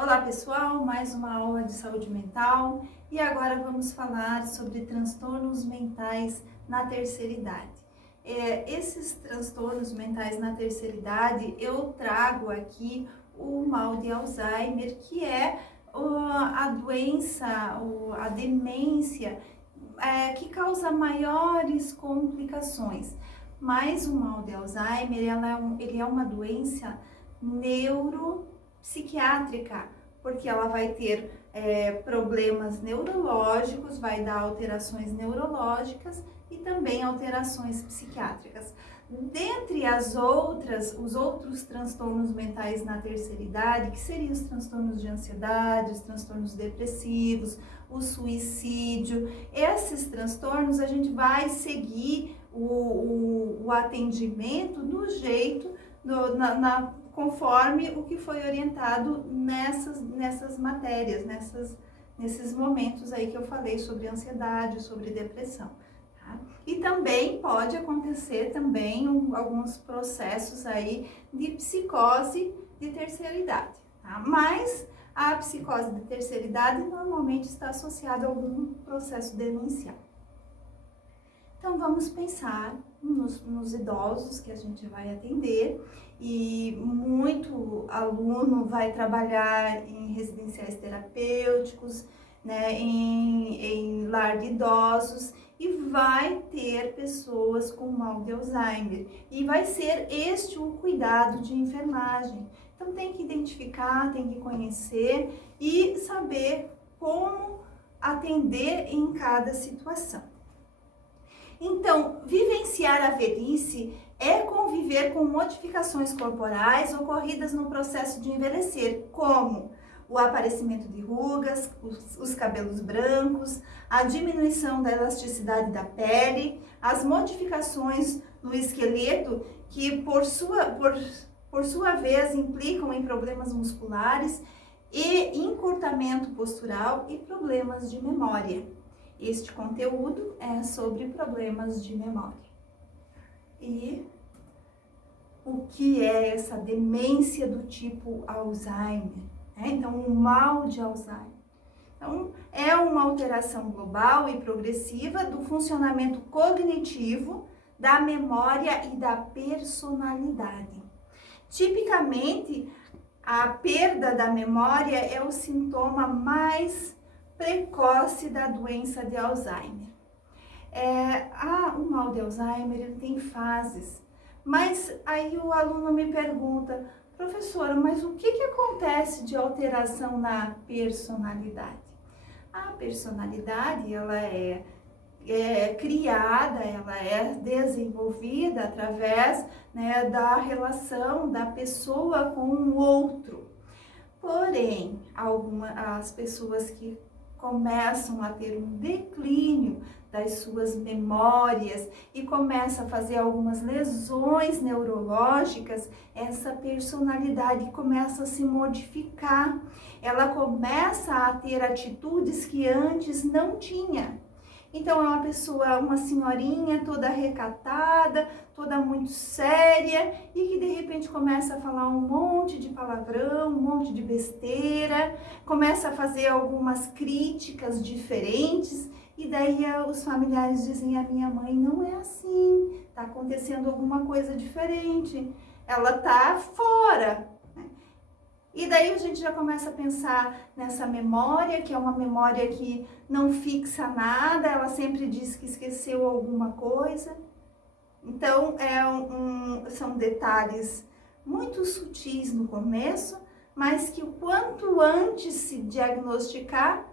Olá pessoal, mais uma aula de saúde mental e agora vamos falar sobre transtornos mentais na terceira idade. Esses transtornos mentais na terceira idade eu trago aqui o mal de Alzheimer, que é a doença, a demência que causa maiores complicações. Mas o mal de Alzheimer ele é uma doença neuropsiquiátrica, porque ela vai ter problemas neurológicos, vai dar alterações neurológicas e também alterações psiquiátricas. Dentre os outros transtornos mentais na terceira idade, que seriam os transtornos de ansiedade, os transtornos depressivos, o suicídio, esses transtornos a gente vai seguir o atendimento do jeito, conforme o que foi orientado nessas matérias, nesses momentos aí que eu falei sobre ansiedade, sobre depressão. Tá? E também pode acontecer também alguns processos aí de psicose de terceira idade, tá? Mas a psicose de terceira idade normalmente está associada a algum processo demencial. Então vamos pensar nos idosos que a gente vai atender, e muito aluno vai trabalhar em residenciais terapêuticos, né, em lar de idosos, e vai ter pessoas com mal de Alzheimer, e vai ser este o cuidado de enfermagem. Então tem que identificar, tem que conhecer e saber como atender em cada situação. Então, vivenciar a velhice é conviver com modificações corporais ocorridas no processo de envelhecer, como o aparecimento de rugas, os cabelos brancos, a diminuição da elasticidade da pele, as modificações no esqueleto que, por sua vez, implicam em problemas musculares e encurtamento postural e problemas de memória. Este conteúdo é sobre problemas de memória. E o que é essa demência do tipo Alzheimer? Então, o mal de Alzheimer. Então, é uma alteração global e progressiva do funcionamento cognitivo, da memória e da personalidade. Tipicamente, a perda da memória é o sintoma mais precoce da doença de Alzheimer. O mal de Alzheimer ele tem fases, mas aí o aluno me pergunta: professora, mas o que acontece de alteração na personalidade? A personalidade ela é criada, ela é desenvolvida através, né, da relação da pessoa com o outro. Porém, as pessoas que começam a ter um declínio das suas memórias e começam a fazer algumas lesões neurológicas, essa personalidade começa a se modificar. Ela começa a ter atitudes que antes não tinha. Então, é uma senhorinha toda recatada, toda muito séria, e que de repente começa a falar um monte de palavrão, um monte de besteira, começa a fazer algumas críticas diferentes, e daí os familiares dizem: a minha mãe não é assim, tá acontecendo alguma coisa diferente, ela tá fora. E daí a gente já começa a pensar nessa memória, que é uma memória que não fixa nada, ela sempre diz que esqueceu alguma coisa. Então, são detalhes muito sutis no começo, mas que o quanto antes se diagnosticar,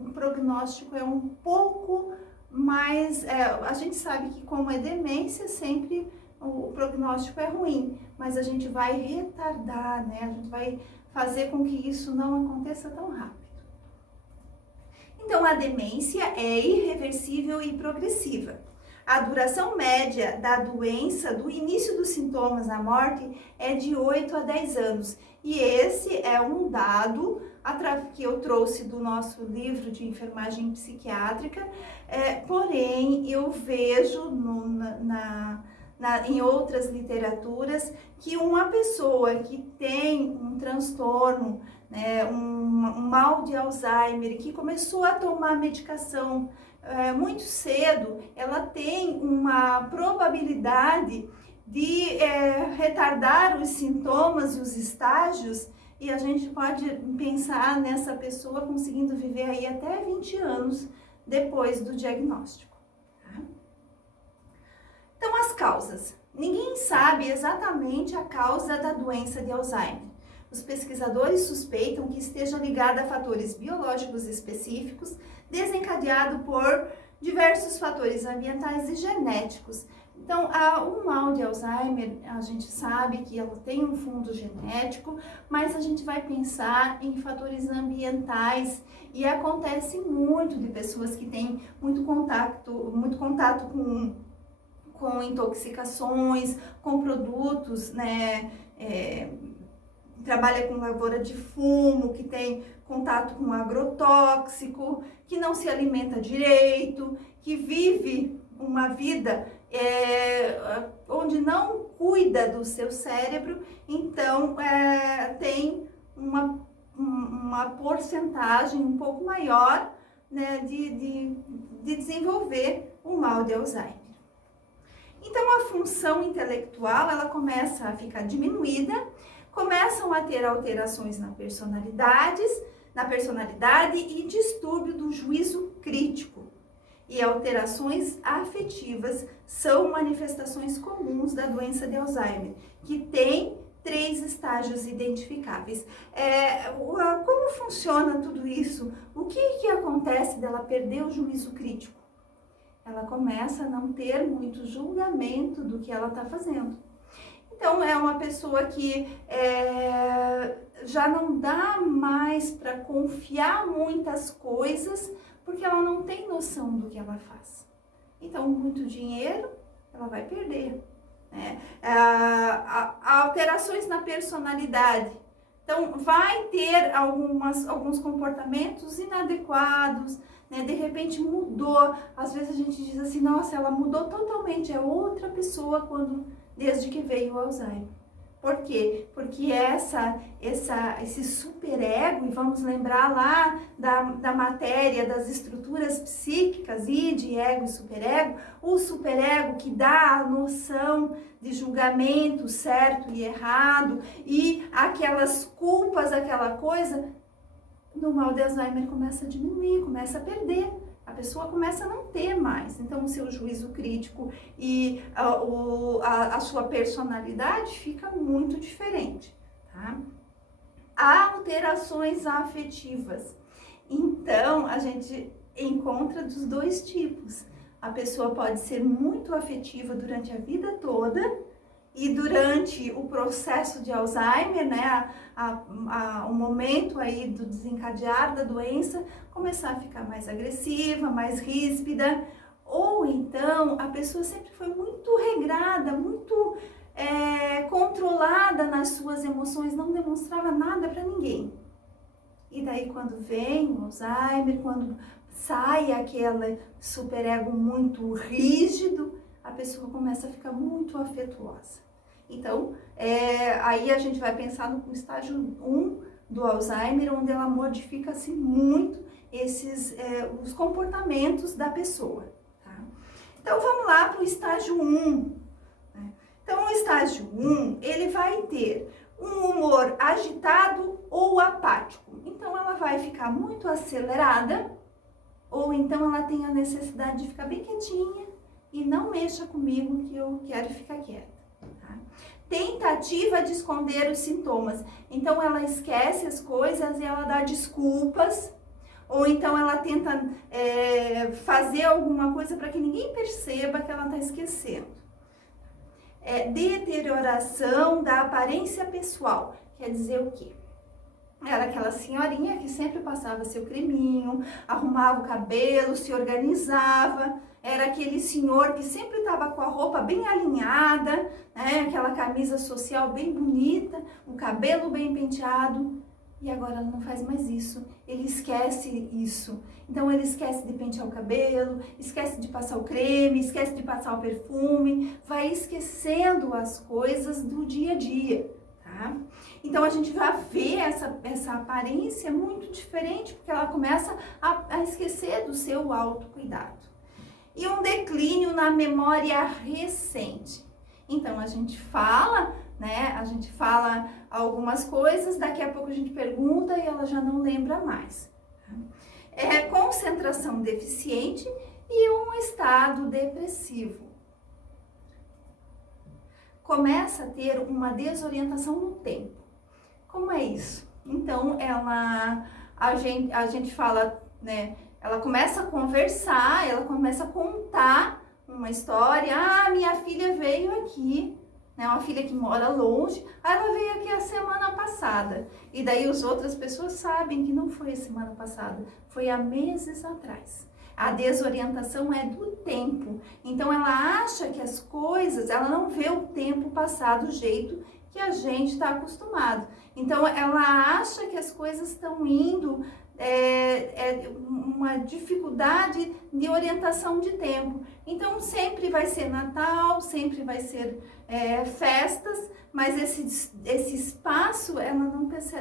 o prognóstico é um pouco mais... a gente sabe que como é demência, sempre o prognóstico é ruim, mas a gente vai retardar, né? A gente vai fazer com que isso não aconteça tão rápido. Então, a demência é irreversível e progressiva. A duração média da doença, do início dos sintomas à morte, é de 8 a 10 anos. E esse é um dado que eu trouxe do nosso livro de enfermagem psiquiátrica, porém eu vejo em outras literaturas, que uma pessoa que tem um transtorno, né, um mal de Alzheimer, que começou a tomar medicação muito cedo, ela tem uma probabilidade de retardar os sintomas e os estágios, e a gente pode pensar nessa pessoa conseguindo viver aí até 20 anos depois do diagnóstico. Tá? Então, as causas. Ninguém sabe exatamente a causa da doença de Alzheimer. Os pesquisadores suspeitam que esteja ligada a fatores biológicos específicos, desencadeado por diversos fatores ambientais e genéticos. Então, o mal de Alzheimer, a gente sabe que ela tem um fundo genético, mas a gente vai pensar em fatores ambientais e acontece muito de pessoas que têm muito contato com intoxicações, com produtos, né, trabalha com lavoura de fumo, que tem contato com agrotóxico, que não se alimenta direito, que vive uma vida onde não cuida do seu cérebro, então tem uma porcentagem um pouco maior, né, de desenvolver o mal de Alzheimer. Então a função intelectual ela começa a ficar diminuída, começam a ter alterações na personalidade e distúrbio do juízo crítico. E alterações afetivas são manifestações comuns da doença de Alzheimer, que tem 3 estágios identificáveis. Como funciona tudo isso? O que acontece dela perder o juízo crítico? Ela começa a não ter muito julgamento do que ela está fazendo. Então, é uma pessoa que já não dá mais para confiar muitas coisas, porque ela não tem noção do que ela faz. Então, muito dinheiro, ela vai perder. Né? Alterações na personalidade. Então, vai ter alguns comportamentos inadequados, né? De repente mudou. Às vezes a gente diz assim, nossa, ela mudou totalmente, é outra pessoa desde que veio o Alzheimer. Por quê? Porque esse superego, e vamos lembrar lá da matéria das estruturas psíquicas, id, ego e superego, o superego que dá a noção de julgamento certo e errado, e aquelas culpas, aquela coisa, no mal de Alzheimer começa a diminuir, começa a perder. A pessoa começa a não ter mais. Então, o seu juízo crítico e a sua personalidade fica muito diferente, tá? Há alterações afetivas. Então, a gente encontra dos 2 tipos. A pessoa pode ser muito afetiva durante a vida toda e durante o processo de Alzheimer, né, o momento aí do desencadear da doença, começar a ficar mais agressiva, mais ríspida, ou então a pessoa sempre foi muito regrada, muito controlada nas suas emoções, não demonstrava nada para ninguém. E daí quando vem o Alzheimer, quando sai aquele superego muito rígido, a pessoa começa a ficar muito afetuosa. Então, aí a gente vai pensar no estágio 1 do Alzheimer, onde ela modifica-se muito os comportamentos da pessoa. Tá? Então, vamos lá para o estágio 1. Né? Então, o estágio 1, ele vai ter um humor agitado ou apático. Então, ela vai ficar muito acelerada, ou então ela tem a necessidade de ficar bem quietinha e não mexa comigo que eu quero ficar quieta. Tá? Tentativa de esconder os sintomas. Então, ela esquece as coisas e ela dá desculpas, ou então ela tenta fazer alguma coisa para que ninguém perceba que ela está esquecendo. Deterioração da aparência pessoal. Quer dizer o quê? Era aquela senhorinha que sempre passava seu creminho, arrumava o cabelo, se organizava. Era aquele senhor que sempre estava com a roupa bem alinhada, né? Aquela camisa social bem bonita, o cabelo bem penteado. E agora ela não faz mais isso, ele esquece isso. Então ele esquece de pentear o cabelo, esquece de passar o creme, esquece de passar o perfume, vai esquecendo as coisas do dia a dia, tá? Então a gente já vê essa aparência muito diferente, porque ela começa a esquecer do seu autocuidado. E um declínio na memória recente. Então a gente fala, né? A gente fala algumas coisas, daqui a pouco a gente pergunta e ela já não lembra mais. Concentração deficiente e um estado depressivo. Começa a ter uma desorientação no tempo. Como é isso? Então a gente fala, né? Ela começa a conversar, ela começa a contar uma história. Ah, minha filha veio aqui, né? Uma filha que mora longe. Ah, ela veio aqui a semana passada. E daí as outras pessoas sabem que não foi a semana passada, foi há meses atrás. A desorientação é do tempo. Então ela acha que as coisas, ela não vê o tempo passar do jeito que a gente está acostumado. Então ela acha que as coisas estão indo uma dificuldade de orientação de tempo. Então sempre vai ser Natal, sempre vai ser festas, mas esse espaço ela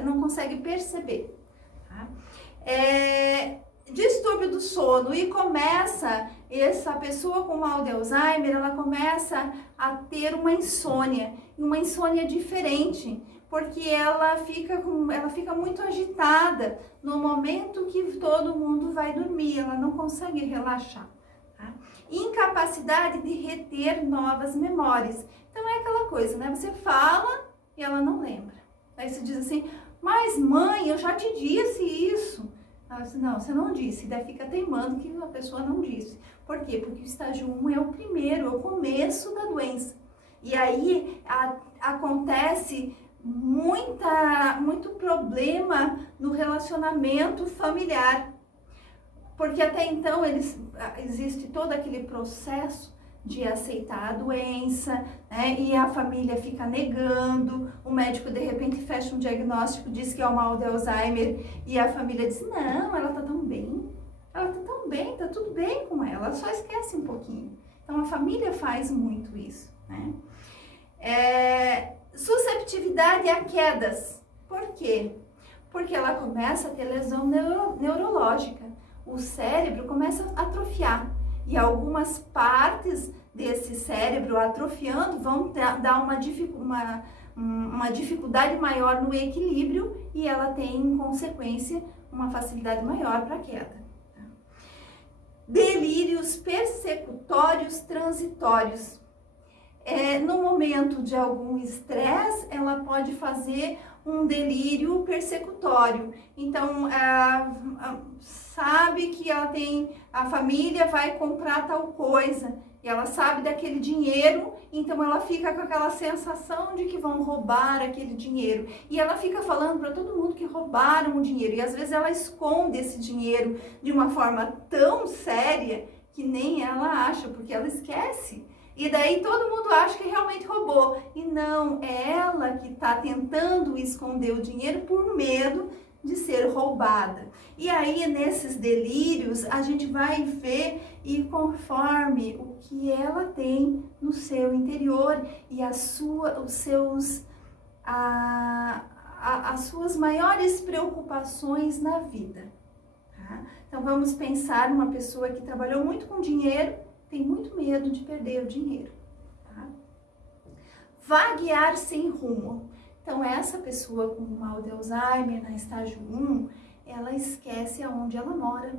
não consegue perceber. Tá? Distúrbio do sono, e começa essa pessoa com mal de Alzheimer, ela começa a ter uma insônia diferente, porque ela fica muito agitada no momento que todo mundo vai dormir, ela não consegue relaxar. Tá? Incapacidade de reter novas memórias. Então é aquela coisa, né? Você fala e ela não lembra. Aí você diz assim, mas mãe, eu já te disse isso. Ela diz, não, você não disse. Daí fica teimando que a pessoa não disse. Por quê? Porque o estágio 1 é o primeiro, é o começo da doença. E aí acontece muito problema no relacionamento familiar, porque até então existe todo aquele processo de aceitar a doença, né? E a família fica negando, o médico de repente fecha um diagnóstico, diz que é o mal de Alzheimer, e a família diz, não, ela tá tão bem, tá tudo bem com ela só esquece um pouquinho. Então a família faz muito isso, né? Susceptibilidade a quedas. Por quê? Porque ela começa a ter lesão neurológica. O cérebro começa a atrofiar. E algumas partes desse cérebro atrofiando vão dar uma dificuldade maior no equilíbrio e ela tem, em consequência, uma facilidade maior para queda. Delírios persecutórios transitórios. No momento de algum estresse, ela pode fazer um delírio persecutório. Então, sabe que a família vai comprar tal coisa, e ela sabe daquele dinheiro, então ela fica com aquela sensação de que vão roubar aquele dinheiro. E ela fica falando para todo mundo que roubaram o dinheiro, e às vezes ela esconde esse dinheiro de uma forma tão séria que nem ela acha, porque ela esquece. E daí todo mundo acha que realmente roubou. E não, é ela que está tentando esconder o dinheiro por medo de ser roubada. E aí, nesses delírios, a gente vai ver e conforme o que ela tem no seu interior e as suas maiores preocupações na vida. Tá? Então, vamos pensar numa pessoa que trabalhou muito com dinheiro, tem muito medo de perder o dinheiro. Tá? Vaguear sem rumo. Então, essa pessoa com mal de Alzheimer, na estágio 1, ela esquece aonde ela mora.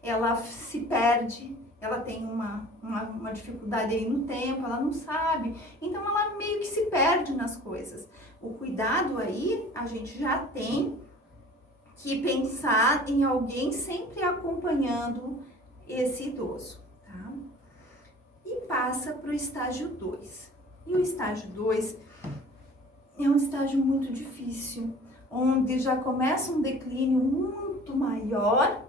Ela se perde, ela tem uma dificuldade aí no tempo, ela não sabe. Então, ela meio que se perde nas coisas. O cuidado aí, a gente já tem que pensar em alguém sempre acompanhando esse idoso. Tá? E passa para o estágio 2. E o estágio 2 é um estágio muito difícil, onde já começa um declínio muito maior.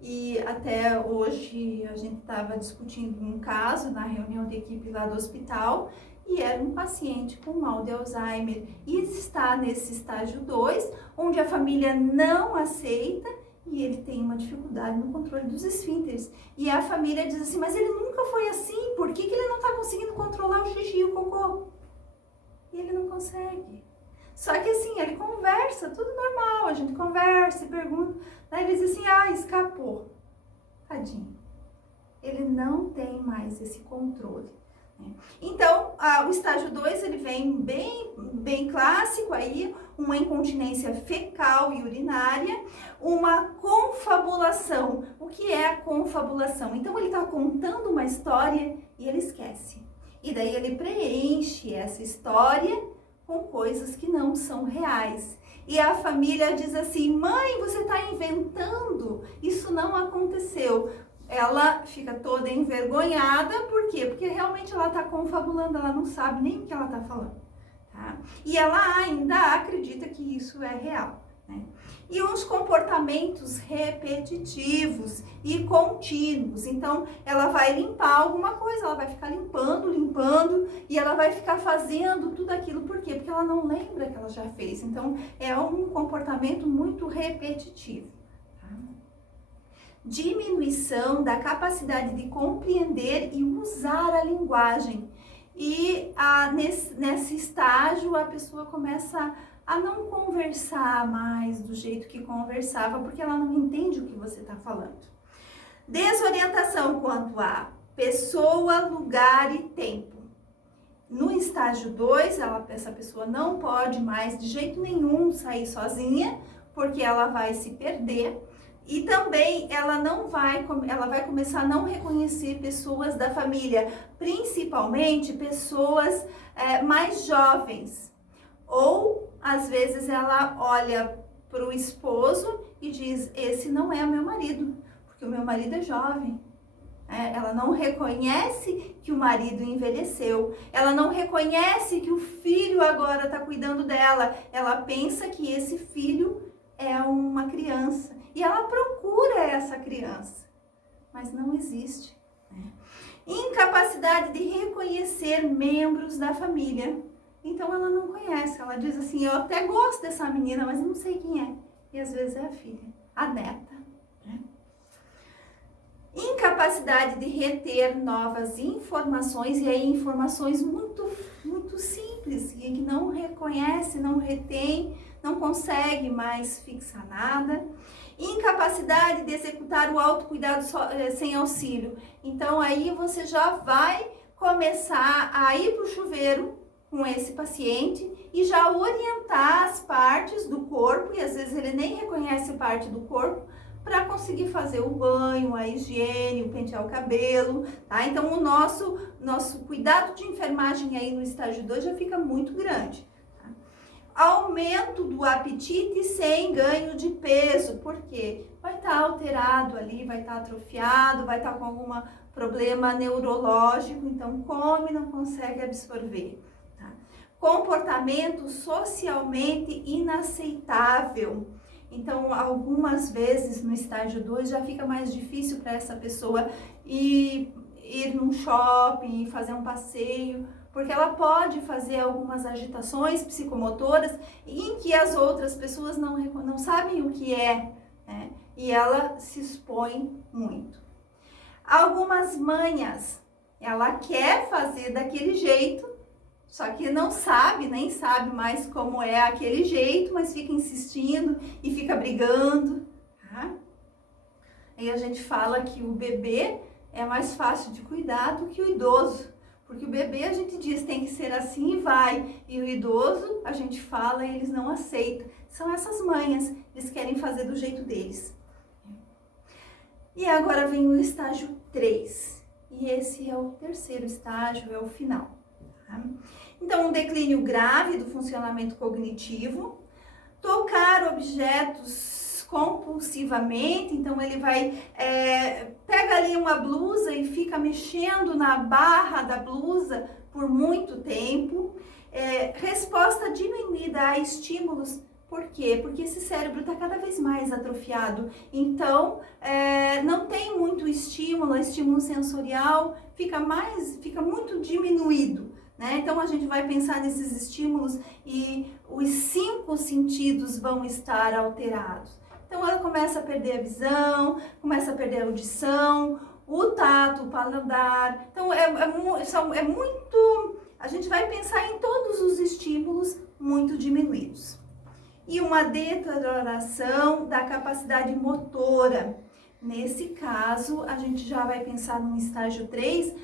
E até hoje a gente estava discutindo um caso na reunião de equipe lá do hospital, e era um paciente com mal de Alzheimer e está nesse estágio 2, onde a família não aceita e ele tem uma dificuldade no controle dos esfínteres. E a família diz assim, mas ele nunca foi assim, por que ele não está conseguindo controlar o xixi e o cocô? E ele não consegue. Só que assim, ele conversa, tudo normal, a gente conversa e pergunta, daí ele diz assim, escapou. Tadinho. Ele não tem mais esse controle. Então, o estágio 2, ele vem bem clássico aí, uma incontinência fecal e urinária, uma confabulação. O que é a confabulação? Então, ele está contando uma história e ele esquece. E daí ele preenche essa história com coisas que não são reais. E a família diz assim, mãe, você está inventando, isso não aconteceu. Ela fica toda envergonhada, por quê? Porque realmente ela está confabulando, ela não sabe nem o que ela está falando, tá? E ela ainda acredita que isso é real, né? E uns comportamentos repetitivos e contínuos. Então, ela vai limpar alguma coisa, ela vai ficar limpando, e ela vai ficar fazendo tudo aquilo. Por quê? Porque ela não lembra que ela já fez. Então, é um comportamento muito repetitivo. Diminuição da capacidade de compreender e usar a linguagem. E nesse estágio a pessoa começa a não conversar mais do jeito que conversava, porque ela não entende o que você está falando. Desorientação quanto a pessoa, lugar e tempo. No estágio 2, essa pessoa não pode mais de jeito nenhum sair sozinha, porque ela vai se perder. E também ela vai começar a não reconhecer pessoas da família, principalmente pessoas mais jovens. Ou, às vezes, ela olha para o esposo e diz, esse não é o meu marido, porque o meu marido é jovem. Ela não reconhece que o marido envelheceu, ela não reconhece que o filho agora está cuidando dela, ela pensa que esse filho é uma criança. E ela procura essa criança, mas não existe. Incapacidade de reconhecer membros da família. Então ela não conhece, ela diz assim, eu até gosto dessa menina, mas não sei quem é. E às vezes é a filha, a neta. Incapacidade de reter novas informações, e aí informações muito simples, e que não reconhece, não retém, não consegue mais fixar nada. Incapacidade de executar o autocuidado sem auxílio. Então aí você já vai começar a ir para o chuveiro com esse paciente e já orientar as partes do corpo, e às vezes ele nem reconhece parte do corpo, para conseguir fazer o banho, a higiene, o pentear o cabelo, tá? Então o nosso cuidado de enfermagem aí no estágio 2 já fica muito grande. Aumento do apetite sem ganho de peso, porque vai estar alterado ali, vai estar atrofiado, vai estar com algum problema neurológico, então come, não consegue absorver. Tá? Comportamento socialmente inaceitável. Então, algumas vezes no estágio 2 já fica mais difícil para essa pessoa ir num shopping, fazer um passeio, porque ela pode fazer algumas agitações psicomotoras em que as outras pessoas não sabem o que é, né? E ela se expõe muito. Algumas manhas, ela quer fazer daquele jeito, só que não sabe, nem sabe mais como é aquele jeito, mas fica insistindo e fica brigando, tá? Aí a gente fala que o bebê é mais fácil de cuidar do que o idoso. Porque o bebê a gente diz tem que ser assim e vai. E o idoso a gente fala e eles não aceitam. São essas manhas, eles querem fazer do jeito deles. E agora vem o estágio 3. E esse é o terceiro estágio, é o final. Tá? Então, um declínio grave do funcionamento cognitivo. Tocar objetos compulsivamente, então ele vai, pega ali uma blusa e fica mexendo na barra da blusa por muito tempo. Resposta diminuída a estímulos. Por quê? Porque esse cérebro está cada vez mais atrofiado, então não tem muito estímulo, estímulo sensorial fica muito diminuído, né? Então a gente vai pensar nesses estímulos e os 5 sentidos vão estar alterados. Então ela começa a perder a visão, começa a perder a audição, o tato, o paladar. Então é muito... A gente vai pensar em todos os estímulos muito diminuídos. E uma deterioração da capacidade motora. Nesse caso, a gente já vai pensar no estágio 3,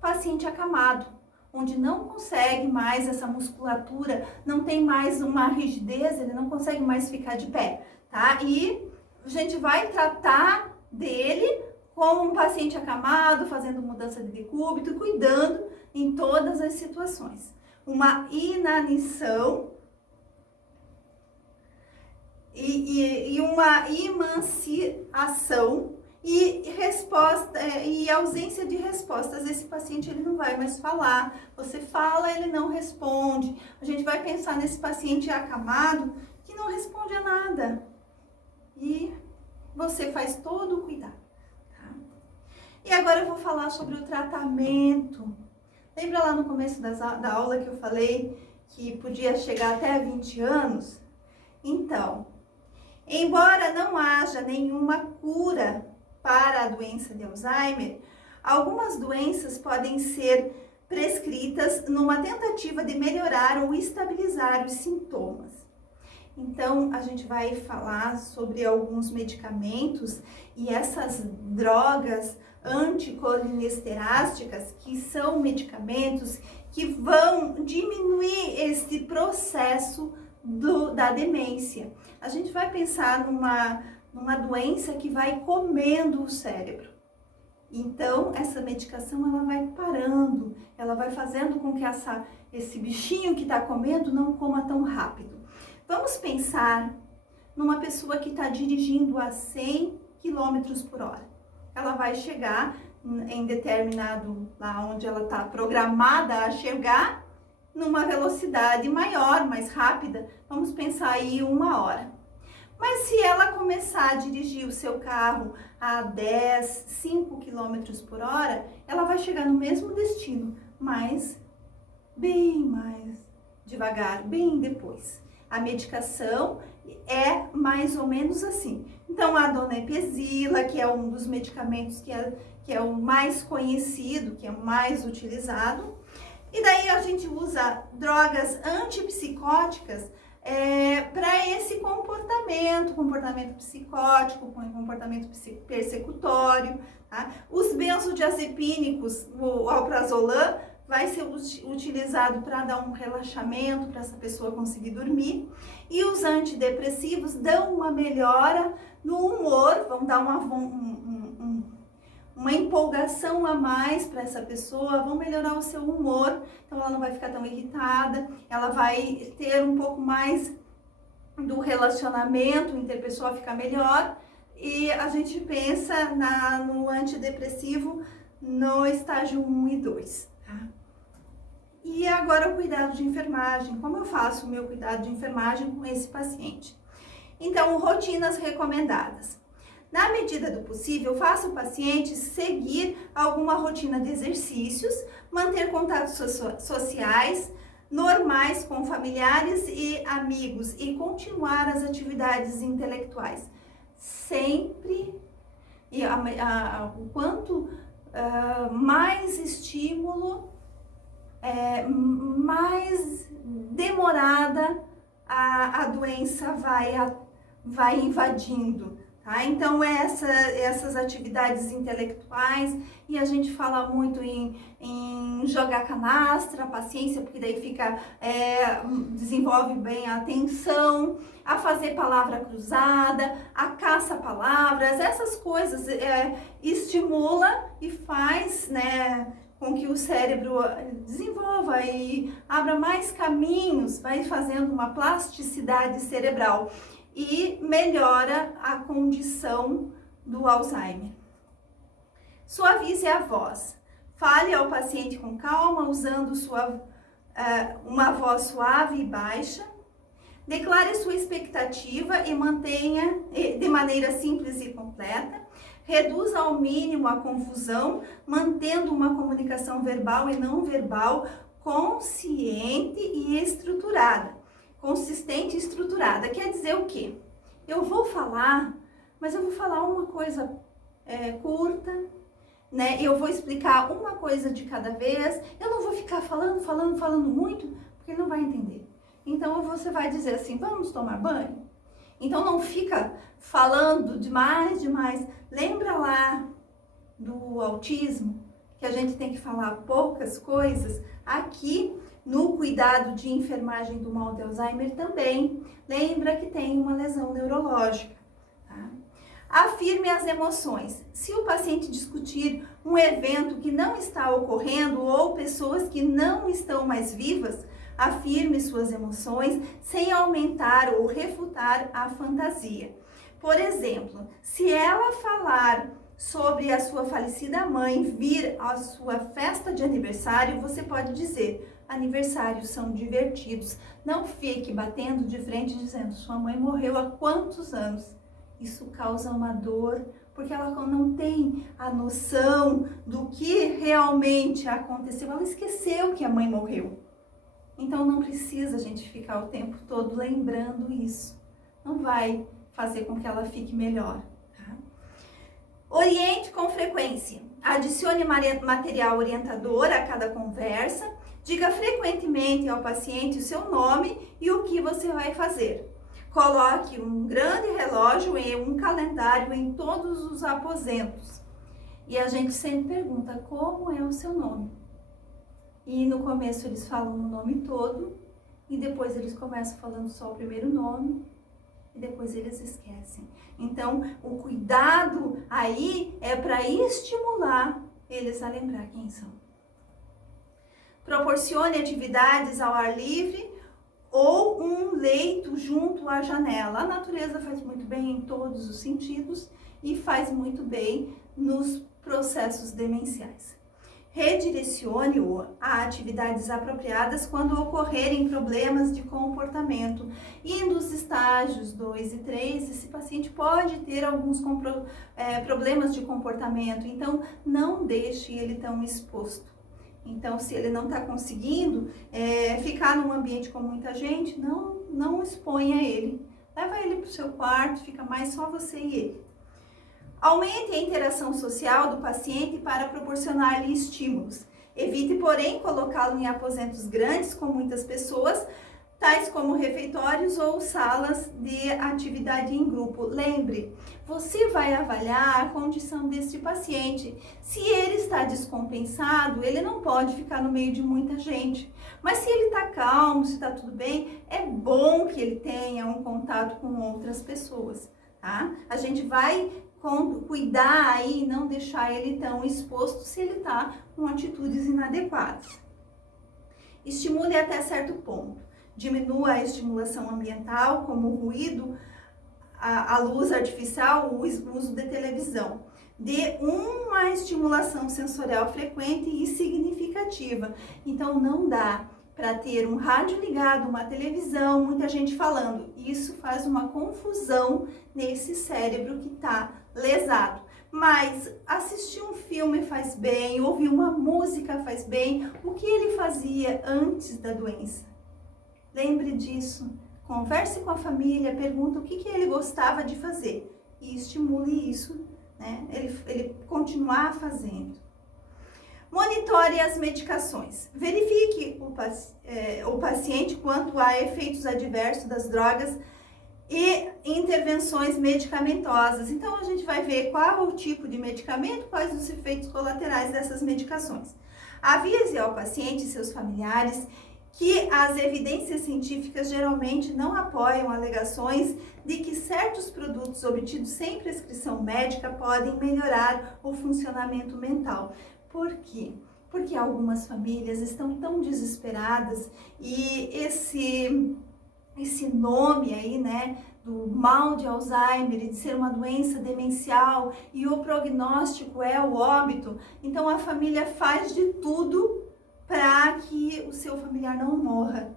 paciente acamado, onde não consegue mais essa musculatura, não tem mais uma rigidez, ele não consegue mais ficar de pé, tá? E a gente vai tratar dele como um paciente acamado, fazendo mudança de decúbito, cuidando em todas as situações. Uma inanição e uma emanciação e ausência de respostas. Esse paciente ele não vai mais falar, você fala, ele não responde. A gente vai pensar nesse paciente acamado que não responde a nada e você faz todo o cuidado, tá? E agora eu vou falar sobre o tratamento. Lembra lá no começo da aula que eu falei que podia chegar até 20 anos? Então, embora não haja nenhuma cura para a doença de Alzheimer, algumas doenças podem ser prescritas numa tentativa de melhorar ou estabilizar os sintomas. Então, a gente vai falar sobre alguns medicamentos e essas drogas anticolinesterásticas, que são medicamentos que vão diminuir esse processo da demência. A gente vai pensar numa doença que vai comendo o cérebro. Então, essa medicação ela vai parando, ela vai fazendo com que esse bichinho que está comendo não coma tão rápido. Vamos pensar numa pessoa que está dirigindo a 100 km por hora. Ela vai chegar em determinado, lá onde ela está programada a chegar, numa velocidade maior, mais rápida, vamos pensar aí 1 hora. Mas se ela começar a dirigir o seu carro a 5 km por hora, ela vai chegar no mesmo destino, mas bem mais devagar, bem depois. A medicação é mais ou menos assim. Então, a donepezila, que é um dos medicamentos que é o mais conhecido, que é o mais utilizado. E daí a gente usa drogas antipsicóticas para esse comportamento psicótico, comportamento persecutório, tá? Os benzodiazepínicos, o alprazolam, vai ser utilizado para dar um relaxamento, para essa pessoa conseguir dormir. E os antidepressivos dão uma melhora no humor, vão dar uma empolgação a mais para essa pessoa, vão melhorar o seu humor, então ela não vai ficar tão irritada, ela vai ter um pouco mais do relacionamento interpessoal, ficar melhor. E a gente pensa no antidepressivo no estágio 1 e 2, tá? E agora o cuidado de enfermagem. Como eu faço o meu cuidado de enfermagem com esse paciente? Então, rotinas recomendadas. Na medida do possível, faça o paciente seguir alguma rotina de exercícios, manter contatos sociais normais com familiares e amigos e continuar as atividades intelectuais. Sempre, o quanto mais estímulo, mais demorada a doença vai invadindo, tá? Então essas atividades intelectuais, e a gente fala muito em jogar canastra, paciência, porque daí desenvolve bem a atenção, a fazer palavra cruzada, a caça-palavras, essas coisas estimula e faz, né, com que o cérebro desenvolva e abra mais caminhos, vai fazendo uma plasticidade cerebral e melhora a condição do Alzheimer. Suavize a voz. Fale ao paciente com calma, usando uma voz suave e baixa. Declare sua expectativa e mantenha de maneira simples e completa. Reduza ao mínimo a confusão, mantendo uma comunicação verbal e não verbal consciente e estruturada. Consistente e estruturada. Quer dizer o quê? Eu vou falar, mas eu vou falar uma coisa curta, né? Eu vou explicar uma coisa de cada vez. Eu não vou ficar falando muito, porque ele não vai entender. Então você vai dizer assim, vamos tomar banho? Então não fica falando demais. Lembra lá do autismo, que a gente tem que falar poucas coisas? Aqui no cuidado de enfermagem do mal de Alzheimer também, lembra que tem uma lesão neurológica. Tá? Afirme as emoções. Se o paciente discutir um evento que não está ocorrendo ou pessoas que não estão mais vivas, afirme suas emoções sem aumentar ou refutar a fantasia. Por exemplo, se ela falar sobre a sua falecida mãe vir à sua festa de aniversário, você pode dizer: aniversários são divertidos. Não fique batendo de frente dizendo: sua mãe morreu há quantos anos? Isso causa uma dor, porque ela não tem a noção do que realmente aconteceu. Ela esqueceu que a mãe morreu. Então não precisa a gente ficar o tempo todo lembrando isso. Não vai fazer com que ela fique melhor. Tá? Oriente com frequência. Adicione material orientador a cada conversa. Diga frequentemente ao paciente o seu nome e o que você vai fazer. Coloque um grande relógio e um calendário em todos os aposentos. E a gente sempre pergunta: como é o seu nome? E no começo eles falam o nome todo, e depois eles começam falando só o primeiro nome, e depois eles esquecem. Então, o cuidado aí é para estimular eles a lembrar quem são. Proporcione atividades ao ar livre ou um leito junto à janela. A natureza faz muito bem em todos os sentidos e faz muito bem nos processos demenciais. Redirecione-o a atividades apropriadas quando ocorrerem problemas de comportamento. E nos estágios 2 e 3, esse paciente pode ter alguns problemas de comportamento, então não deixe ele tão exposto. Então, se ele não está conseguindo ficar num ambiente com muita gente, não exponha ele. Leva ele para o seu quarto, fica mais só você e ele. Aumente a interação social do paciente para proporcionar-lhe estímulos. Evite, porém, colocá-lo em aposentos grandes com muitas pessoas, tais como refeitórios ou salas de atividade em grupo. Lembre, você vai avaliar a condição deste paciente. Se ele está descompensado, ele não pode ficar no meio de muita gente. Mas se ele está calmo, se está tudo bem, é bom que ele tenha um contato com outras pessoas, tá? A gente vai cuidar aí, não deixar ele tão exposto se ele está com atitudes inadequadas. Estimule até certo ponto. Diminua a estimulação ambiental, como o ruído, a luz artificial, o uso de televisão. Dê uma estimulação sensorial frequente e significativa. Então, não dá para ter um rádio ligado, uma televisão, muita gente falando. Isso faz uma confusão nesse cérebro que está lesado. Mas assistir um filme faz bem, ouvir uma música faz bem. O que ele fazia antes da doença? Lembre disso. Converse com a família, pergunta o que ele gostava de fazer e estimule isso, né? Ele continuar fazendo. Monitore as medicações. Verifique o paciente quanto a efeitos adversos das drogas e intervenções medicamentosas. Então, a gente vai ver qual o tipo de medicamento, quais os efeitos colaterais dessas medicações. Avise ao paciente e seus familiares que as evidências científicas geralmente não apoiam alegações de que certos produtos obtidos sem prescrição médica podem melhorar o funcionamento mental. Por quê? Porque algumas famílias estão tão desesperadas e esse nome aí, né, do mal de Alzheimer, de ser uma doença demencial e o prognóstico é o óbito, então a família faz de tudo para que o seu familiar não morra.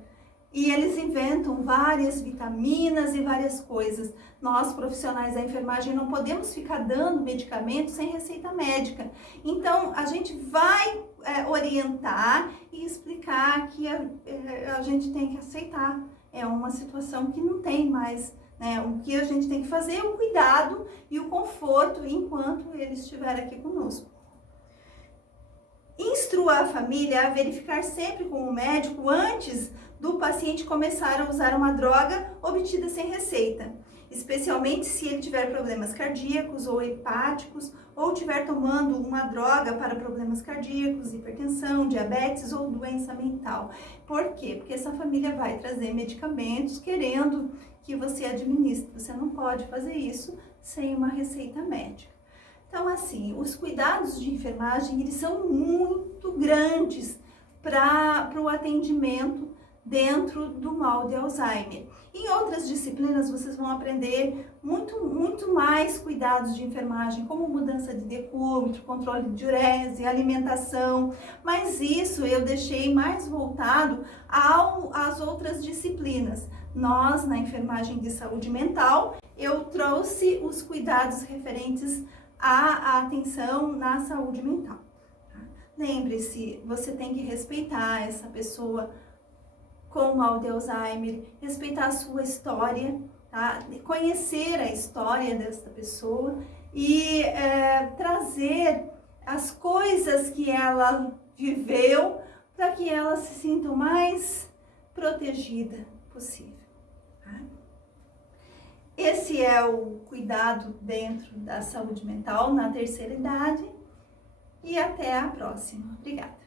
E eles inventam várias vitaminas e várias coisas. Nós, profissionais da enfermagem, não podemos ficar dando medicamento sem receita médica. Então, a gente vai orientar e explicar que a gente tem que aceitar. É uma situação que não tem mais, né? O que a gente tem que fazer é o cuidado e o conforto enquanto ele estiver aqui conosco. Instrua a família a verificar sempre com o médico antes do paciente começar a usar uma droga obtida sem receita, especialmente se ele tiver problemas cardíacos ou hepáticos, ou estiver tomando uma droga para problemas cardíacos, hipertensão, diabetes ou doença mental. Por quê? Porque essa família vai trazer medicamentos querendo que você administre. Você não pode fazer isso sem uma receita médica. Então, assim, os cuidados de enfermagem, eles são muito grandes para o atendimento dentro do mal de Alzheimer. Em outras disciplinas, vocês vão aprender muito mais cuidados de enfermagem, como mudança de decúbito, controle de diurese, alimentação, mas isso eu deixei mais voltado às outras disciplinas. Nós, na enfermagem de saúde mental, eu trouxe os cuidados referentes à atenção na saúde mental. Tá? Lembre-se, você tem que respeitar essa pessoa com mal de Alzheimer, respeitar a sua história, tá? Conhecer a história dessa pessoa e trazer as coisas que ela viveu para que ela se sinta o mais protegida possível. Tá? Esse é o cuidado dentro da saúde mental na terceira idade e até a próxima. Obrigada.